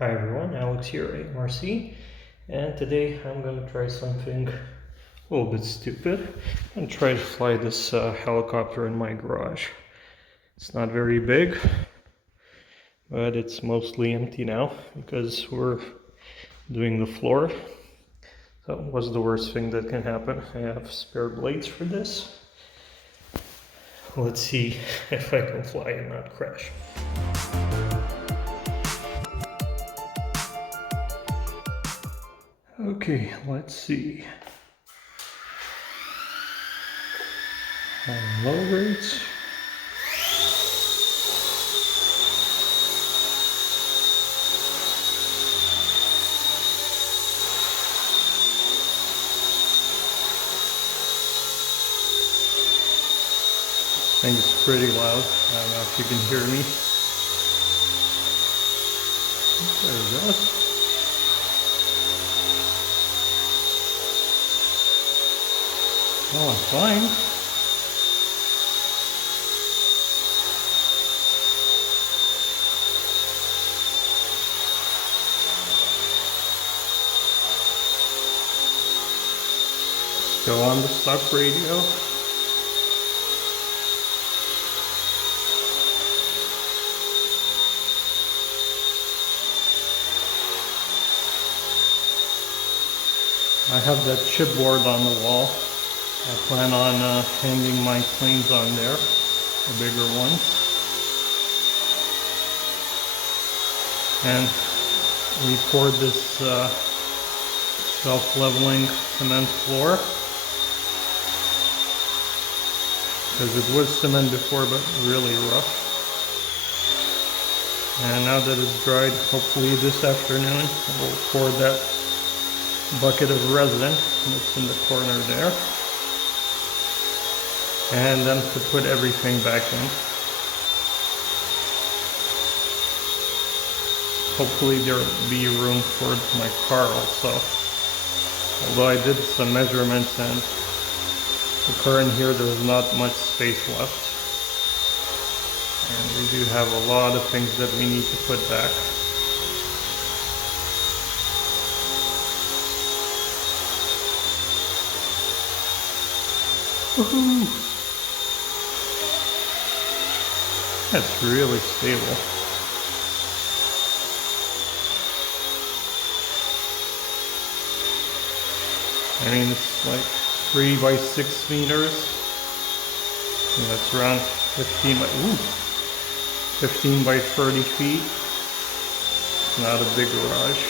Hi everyone, Alex here, AMRC, and today I'm gonna try something a little bit stupid and try to fly this helicopter in my garage. It's not very big, but it's mostly empty now because we're doing the floor. So what's the worst thing that can happen? I have spare blades for this. Let's see if I can fly and not crash. Okay, let's see. On low rates. I think it's pretty loud. I don't know if you can hear me. There it goes. Oh, I'm flying. Still on the stock radio. I have that chipboard on the wall. I plan on hanging my planes on there, the bigger ones. And we poured this self-leveling cement floor. Because it was cement before, but really rough. And now that it's dried, hopefully this afternoon, we'll pour that bucket of resin that's in the corner there. And then to put everything back in. Hopefully there'll be room for my car also. Although I did some measurements and the car in here, there's not much space left. And we do have a lot of things that we need to put back. Woohoo! That's really stable. I mean, it's like 3 by 6 meters. And that's around 15 by 30 feet. It's not a big garage.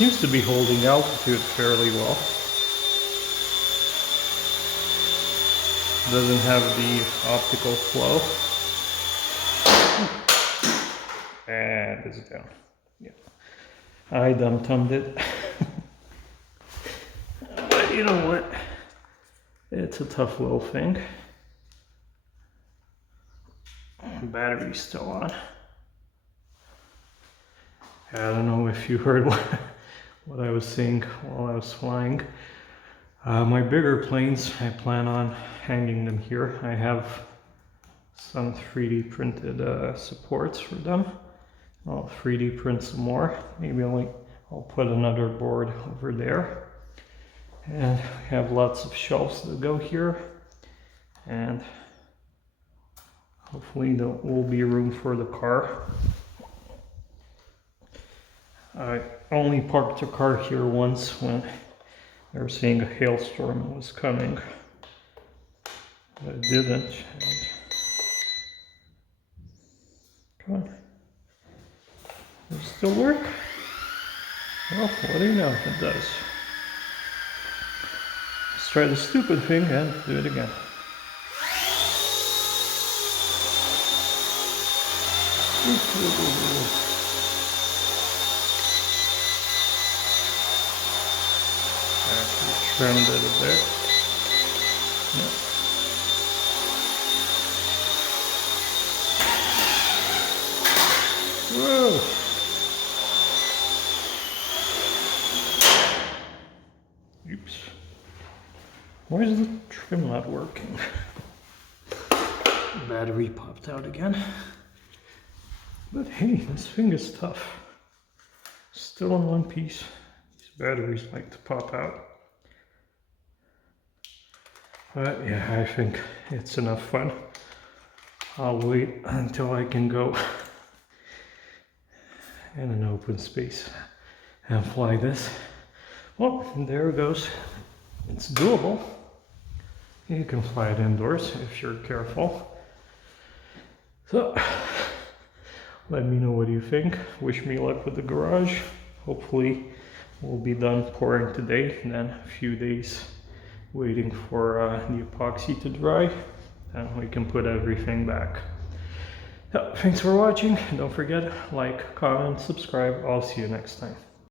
Seems to be holding altitude fairly well. Doesn't have the optical flow. And it's down. Yeah. I dum-tummed it. But you know what? It's a tough little thing. Battery's still on. I don't know if you heard what I was saying while I was flying. My bigger planes, I plan on hanging them here. I have some 3D printed supports for them. I'll 3D print some more. Maybe I'll put another board over there. And I have lots of shelves that go here. And hopefully there will be room for the car. I only parked the car here once when they were saying a hailstorm was coming. But it didn't. And come on. Does it still work? Well, what do you know? It does. Let's try the stupid thing and do it again. Actually trimmed it a bit. Yeah. Whoa! Oops. Where's the Trim not working. Battery popped out again. But hey, this thing is tough. Still in one piece. These batteries like to pop out. But yeah, I think it's enough fun. I'll wait until I can go in an open space and fly this. Well, there it goes. It's doable. You can fly it indoors if you're careful. So, let me know what you think. Wish me luck with the garage. Hopefully we'll be done pouring today, and then a few days waiting for the epoxy to dry, and we can put everything back. So, thanks for watching. Don't forget, like, comment, subscribe. I'll see you next time.